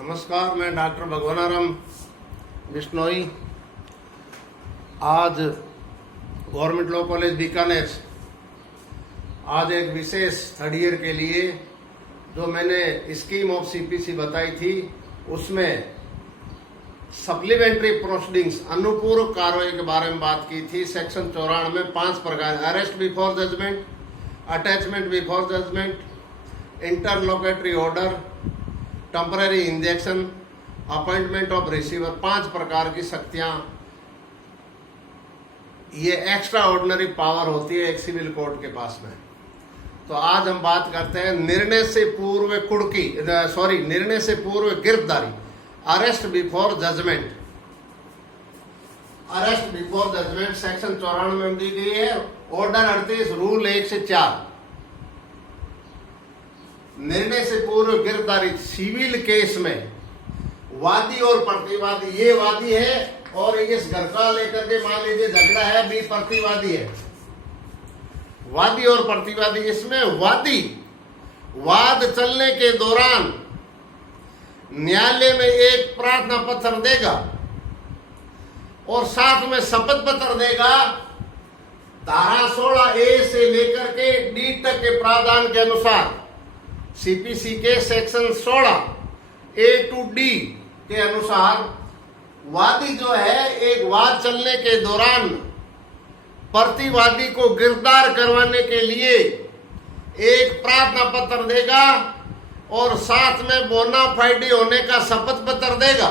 नमस्कार, मैं डॉक्टर भगवानाराम बिश्नोई। आज गवर्नमेंट लॉ कॉलेज बीकानेर आज एक विशेष थर्ड ईयर के लिए जो मैंने स्कीम ऑफ सीपीसी बताई थी उसमें सप्लीमेंट्री प्रोसीडिंग्स अनुपूरक कार्रवाई के बारे में बात की थी। सेक्शन 94 में 5 प्रकार: arrest before judgement, attachment before judgement, interlocutory order, temporary injection, appointment of receiver. 5 प्रकार की शक्तियां, ये एक्स्ट्रा ऑर्डिनरी पावर होती है एक सिविल कोर्ट के पास में। तो आज हम बात करते हैं निर्णय से पूर्व निर्णय से पूर्व गिरफ्तारी, arrest before judgement. Arrest before judgement section 94 में दी गई है। ऑर्डर 38 रूल 1 से 4। निर्णय से पूर्व गिरफ्तारी सिविल केस में वादी और प्रतिवादी, ये वादी है और इस घर का लेकर के मान लीजिए झगड़ा है, भी प्रतिवादी है। वादी और प्रतिवादी, इसमें वादी वाद चलने के दौरान न्यायालय में एक प्रार्थना पत्र देगा और साथ में शपथ पत्र देगा। धारा 16A से लेकर के D तक के प्रावधान के अनुसार सीपीसी के सेक्शन 16A to D के अनुसार वादी जो है एक वाद चलने के दौरान प्रतिवादी को गिरफ्तार करवाने के लिए एक प्रार्थना पत्र देगा और साथ में बोनाफाइडी होने का शपथ पत्र देगा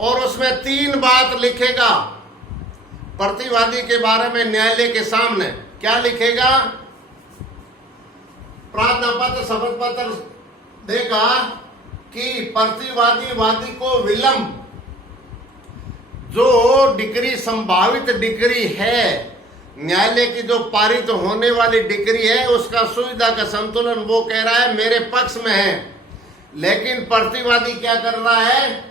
और उसमें 3 बात लिखेगा प्रतिवादी के बारे में न्यायालय के सामने। क्या लिखेगा? प्रार्थना पत्र शपथ पत्र देगा कि प्रतिवादी वादी को विलंब, जो डिग्री संभावित डिग्री है न्यायालय की, जो पारित होने वाली डिग्री है, उसका सुविधा का संतुलन वो कह रहा है मेरे पक्ष में है। लेकिन प्रतिवादी क्या कर रहा है?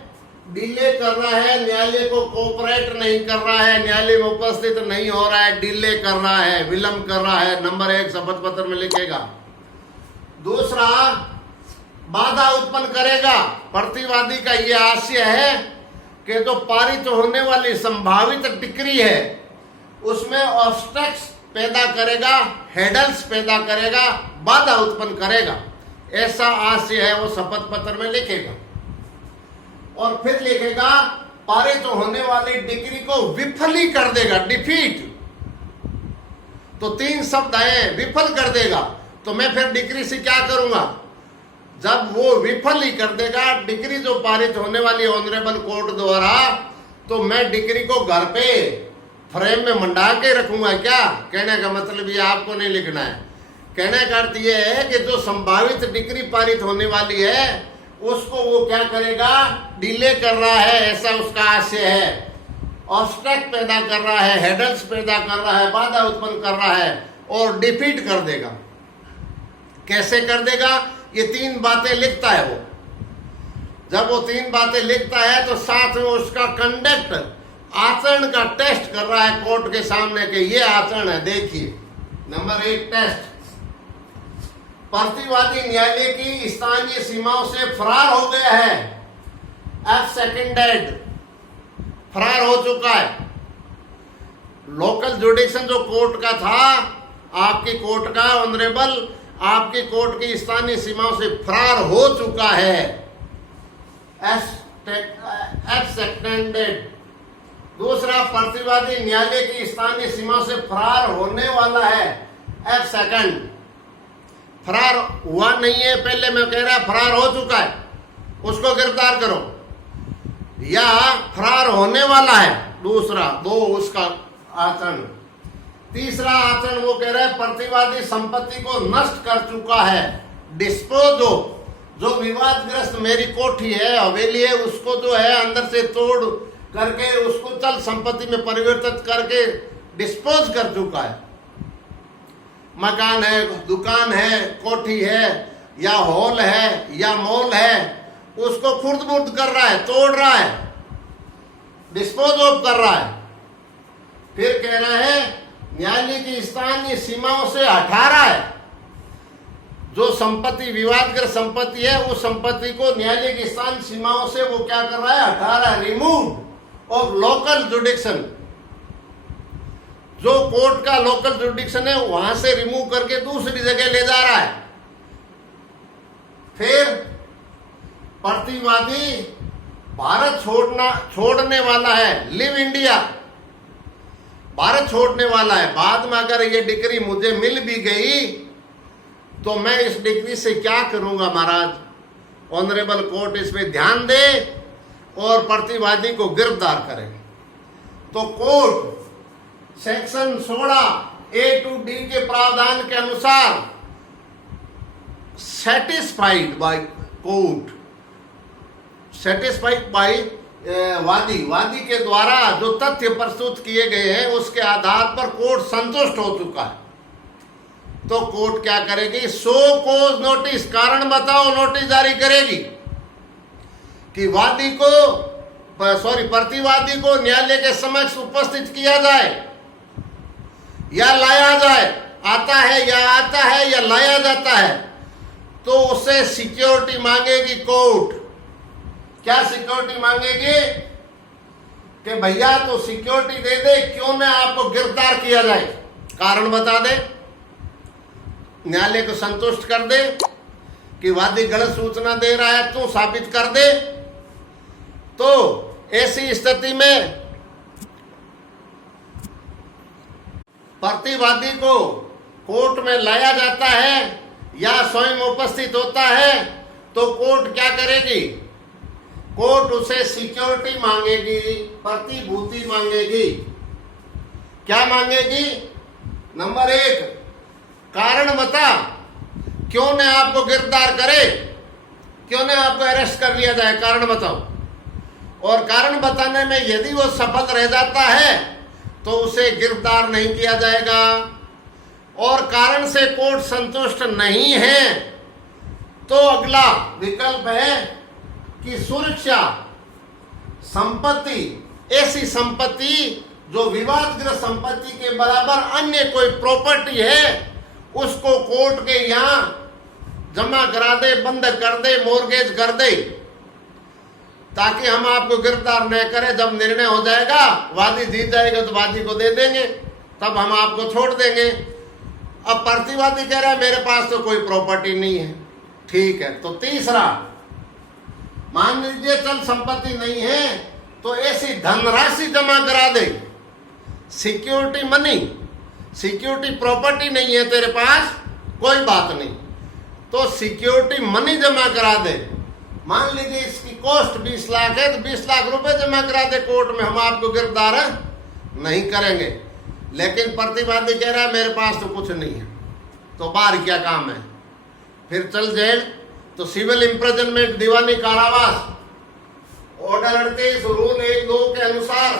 डिले कर रहा है, न्यायालय को कोऑपरेट नहीं कर रहा है, न्यायालय में उपस्थित नहीं हो रहा है, डिले कर रहा है, विलंब कर रहा है। नंबर 1 शपथ पत्र में लिखेगा। दूसरा, बाधा उत्पन्न करेगा। प्रतिवादी का यह आशय है कि जो पारित होने वाली संभावित डिग्री है उसमें ऑब्स्टेक्ल्स पैदा करेगा, हेडल्स पैदा करेगा, बाधा उत्पन्न करेगा, ऐसा आशय है, वो शपथ पत्र में लिखेगा। और फिर लिखेगा पारित होने वाली डिग्री को विफली कर देगा, डिफीट। तो 3 शब्द आए, विफल कर देगा। तो मैं फिर डिग्री से क्या करूंगा? जब वो विफल ही कर देगा डिग्री जो पारित होने वाली ऑनरेबल कोर्ट द्वारा, तो मैं डिग्री को घर पे फ्रेम में मंडा के रखूंगा। क्या कहने का मतलब? ये आपको नहीं लिखना है। कहने का अर्थ ये है कि जो संभावित डिग्री पारित होने वाली है उसको वो क्या करेगा? डिले कर रहा है, ऐसा उसका आशय है। ऑब्स्टेक्ल पैदा कर रहा है, हेडल्स पैदा कर रहा है, बाधा उत्पन्न कर रहा है और डिफीट कर देगा। कैसे कर देगा? ये 3 बातें लिखता है वो। जब वो 3 बातें लिखता है तो साथ में उसका कंडक्ट, आचरण का टेस्ट कर रहा है कोर्ट के सामने कि ये आचरण है, देखिए। नंबर 1 टेस्ट, प्रतिवादी न्यायालय की स्थानीय सीमाओं से फरार हो गया है, एब्सेंडेड, फरार हो चुका है। लोकल जुडिक्शन जो कोर्ट का था, आपकी कोर्ट का ऑनरेबल, आपकी कोर्ट की स्थानीय सीमाओं से फरार हो चुका है, एब्सेंडेड। दूसरा, प्रतिवादी न्यायालय की स्थानीय सीमा से फरार होने वाला है, एब्सेंड। फरार हुआ नहीं है, पहले मैं कह रहा फरार हो चुका है, उसको गिरफ्तार करो। या फरार होने वाला है, दूसरा, 2 उसका आचरण। तीसरा आचरण वो कह रहा है प्रतिवादी संपत्ति को नष्ट कर चुका है, डिस्पोज ऑफ। जो विवादग्रस्त मेरी कोठी है, हवेली है, उसको जो है अंदर से तोड़ करके उसको चल संपत्ति में परिवर्तित करके डिस्पोज कर चुका है। मकान है, दुकान है, कोठी है, या हॉल है, या मॉल है, उसको खुर्द-बुर्द कर रहा है, तोड़ रहा है, डिस्पोज ऑफ कर रहा है। फिर कह रहा है न्यायालय की स्थानीय सीमाओं से हटा रहा है। जो संपत्ति विवादग्रस्त संपत्ति है, उस संपत्ति को न्यायालय की स्थान सीमाओं से वो क्या कर रहा है, हटा रहा है, रिमूव ऑफ लोकल जुडिक्शन। जो कोर्ट का लोकल जुडिक्शन है वहां से रिमूव करके दूसरी जगह ले जा रहा है। फिर प्रतिवादी भारत छोड़ने वाला है, लिव इंडिया, भारत छोड़ने वाला है। बाद में अगर ये डिग्री मुझे मिल भी गई तो मैं इस डिग्री से क्या करूंगा महाराज? ऑनरेबल कोर्ट इस पे ध्यान दे और प्रतिवादी को गिरफ्तार करे। तो court section 16A to D के प्रावधान के अनुसार satisfied by court, satisfied by वादी के द्वारा जो तथ्य प्रस्तुत किए गए हैं उसके आधार पर कोर्ट संतुष्ट हो चुका है। तो कोर्ट क्या करेगी? सो कोज नोटिस, कारण बताओ नोटिस जारी करेगी कि प्रतिवादी को न्यायालय के समक्ष उपस्थित किया जाए या लाया जाए, आता है या लाया जाता है। तो उससे सिक्योरिटी मांगेगी कोर्ट। क्या सिक्योरिटी मांगेगी? कि भैया तो सिक्योरिटी दे दे, क्यों ना आपको गिरफ्तार किया जाए, कारण बता दे, न्यायालय को संतुष्ट कर दे कि वादी गलत सूचना दे रहा है, तू साबित कर दे। तो ऐसी स्थिति में प्रतिवादी को कोर्ट में लाया जाता है या स्वयं उपस्थित होता है तो कोर्ट क्या करेगी? कोर्ट उसे सिक्योरिटी मांगेगी, प्रतिभूति मांगेगी। क्या मांगेगी? नंबर 1, कारण बता, क्यों ने आपको गिरफ्तार करे, क्यों ने आपको अरेस्ट कर लिया जाए, कारण बताओ। और कारण बताने में यदि वो सफल रह जाता है तो उसे गिरफ्तार नहीं किया जाएगा। और कारण से कोर्ट संतुष्ट नहीं है तो अगला विकल्प है कि सुरक्षा संपत्ति, ऐसी संपत्ति जो विवादग्रस्त संपत्ति के बराबर अन्य कोई प्रॉपर्टी है उसको कोर्ट के यहां जमा करा दे, बंद कर दे, मोर्गेज कर दे, ताकि हम आपको गिरफ्तार न करें। जब निर्णय हो जाएगा, वादी जीत जाएगा तो वादी को दे देंगे, तब हम आपको छोड़ देंगे। अब प्रतिवादी कह रहा है मेरे पास तो कोई प्रॉपर्टी नहीं है, ठीक है। तो तीसरा, मान लीजिए चल संपत्ति नहीं है तो ऐसी धनराशि जमा करा दे, सिक्योरिटी मनी, सिक्योरिटी प्रॉपर्टी नहीं है तेरे पास, कोई बात नहीं, तो सिक्योरिटी मनी जमा करा दे। मान लीजिए इसकी कॉस्ट 20 लाख है तो 20 लाख रुपए जमा करा दे कोर्ट में, हम आपको गिरफ्तार नहीं करेंगे। लेकिन प्रतिवादी कह रहा है मेरे पास तो कुछ नहीं है, तो बाहर क्या काम है, फिर चल जेल। तो सिविल इंप्रिजनमेंट, दीवानी कारावास, ऑर्डर 38 रूल 1-2 के अनुसार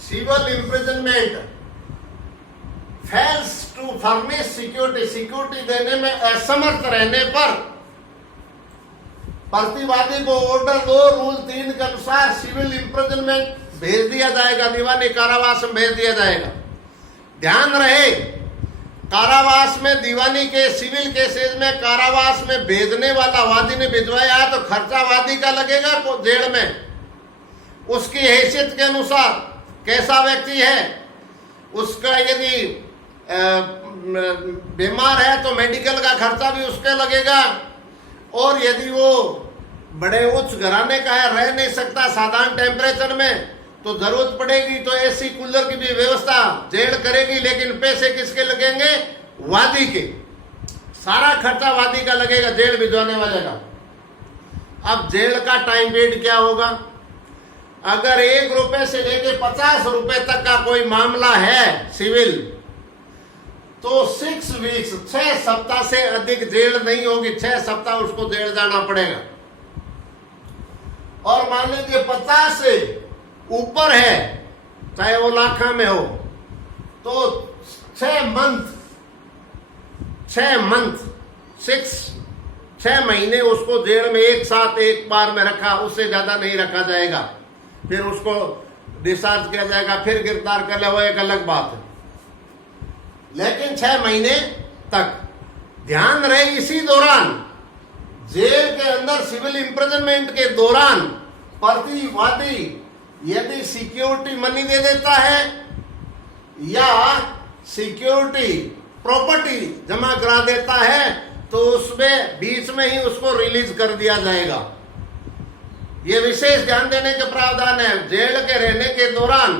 civil imprisonment fails to furnish security, security देने में असमर्थ रहने पर प्रतिवादी को ऑर्डर 2 रूल 3 के अनुसार सिविल इंप्रिजनमेंट भेज दिया जाएगा, दीवानी कारावास में भेज दिया जाएगा। ध्यान रहे, कारावास में दीवानी के सिविल केसेस में कारावास में भेजने वाला वादी ने भिजवाया तो खर्चा वादी का लगेगा जेल में, उसकी हैसियत के अनुसार कैसा व्यक्ति है, उसका यदि बीमार है तो मेडिकल का खर्चा भी उसके लगेगा। और यदि वो बड़े उच्च घराने का है, रह नहीं सकता साधारण टेम्परेचर में, तो जरूरत पड़ेगी तो एसी कूलर की भी व्यवस्था जेल करेगी। लेकिन पैसे किसके लगेंगे? वादी के, सारा खर्चा वादी का लगेगा, जेल भिजवाने वाले का। अब जेल का टाइम पीरियड क्या होगा? अगर 1 रुपए से लेके 50 रुपए तक का कोई मामला है सिविल, तो 6 वीक्स, 6 सप्ताह से अधिक जेल नहीं होगी, 6 सप्ताह उसको जेल जाना पड़ेगा। और मान लीजिए 50 से ऊपर है, चाहे वो लाखा में हो, तो 6 महीने उसको जेल में एक साथ एक बार में रखा, उससे ज्यादा नहीं रखा जाएगा। फिर उसको डिस्चार्ज किया जाएगा, फिर गिरफ्तार कर ले, वो एक अलग बात है। लेकिन 6 महीने तक ध्यान रहे इसी दौरान जेल के अंदर सिविल इम्प्रिजनमेंट के दौरान प्रतिवादी यदि सिक्योरिटी मनी दे देता है या सिक्योरिटी प्रॉपर्टी जमा करा देता है तो उसमें बीच में ही उसको रिलीज कर दिया जाएगा। ये विशेष ध्यान देने के प्रावधान है। जेल के रहने के दौरान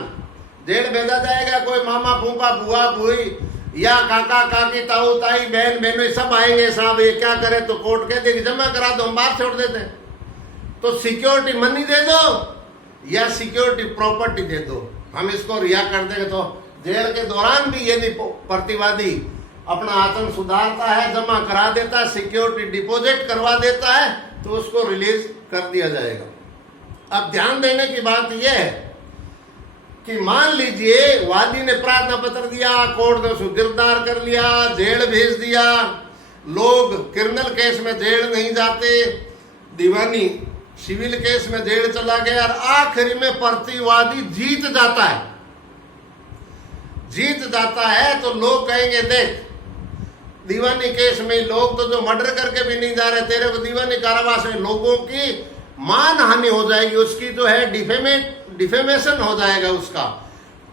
जेल भेजा जाएगा, कोई मामा फूफा बुआ बुई या काका काकी ताऊ ताई बहन बहनोई सब आएंगे, साहब ये क्या करे, तो कोर्ट कह देगी जमा करा दो, हम बाहर छोड़ देते हैं। तो सिक्योरिटी मनी दे दो या सिक्योरिटी प्रॉपर्टी दे दो, हम इसको रिहा कर देंगे। तो जेल के दौरान भी यदि प्रतिवादी अपना आचरण सुधारता है, जमा करा देता है, सिक्योरिटी डिपॉजिट करवा देता है, तो उसको रिलीज कर दिया जाएगा। अब ध्यान देने की बात यह है कि मान लीजिए वादी ने प्रार्थना पत्र दिया, कोर्ट ने उसको गिरफ्तार कर लिया, जेल भेज दिया। लोग क्रिमिनल केस में जेल नहीं जाते, दीवानी सिविल केस में जेल चला गया और आखिरी में प्रतिवादी जीत जाता है तो लोग कहेंगे देख दीवानी केस में लोग तो जो मर्डर करके भी नहीं जा रहे, तेरे को दीवानी कारावास में लोगों की मान हानि हो जाएगी, उसकी जो है डिफेमेशन हो जाएगा उसका।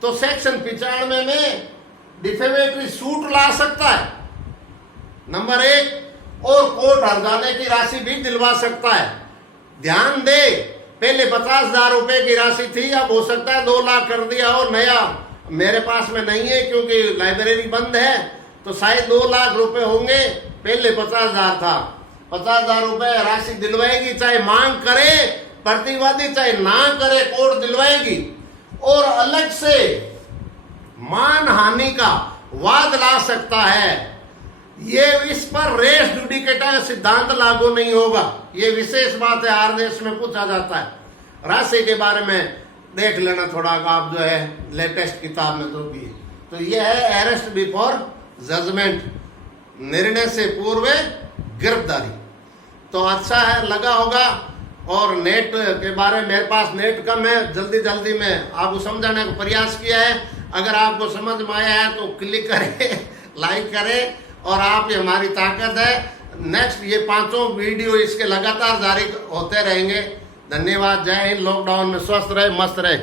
तो सेक्शन 95 में डिफेमेटरी सूट ला सकता है नंबर 1, और कोर्ट हर्जाने की राशि भी दिलवा सकता है। ध्यान दे, पहले 50,000 रुपए की राशि थी, अब हो सकता है 2 लाख कर दिया हो। नया मेरे पास में नहीं है क्योंकि लाइब्रेरी बंद है, तो शायद 2 लाख रुपए होंगे, पहले 50,000 था। 50,000 रुपए राशि दिलवाएगी, चाहे मांग करे प्रतिवादी चाहे ना करे, कोर्ट दिलवाएगी। और अलग से मान हानि का वाद ला सकता है। ये इस पर रेस जुडिकेटा सिद्धांत लागू नहीं होगा। ये विशेष बात है, हर देश में पूछा जाता है। राशि के बारे में देख लेना थोड़ा, आप जो है लेटेस्ट किताब में तो भी। तो ये है अरेस्ट बिफोर जजमेंट, निर्णय से पूर्व गिरफ्तारी। तो अच्छा है, लगा होगा। और नेट के बारे में मेरे पास नेट कम है, जल्दी में आपको समझाने का प्रयास किया है। अगर आपको समझ में आया है तो क्लिक करें, लाइक करें, और आप ये हमारी ताकत है। नेक्स्ट ये 5 वीडियो इसके लगातार जारी होते रहेंगे। धन्यवाद। जय हिंद। लॉकडाउन में स्वस्थ रहे, मस्त रहे।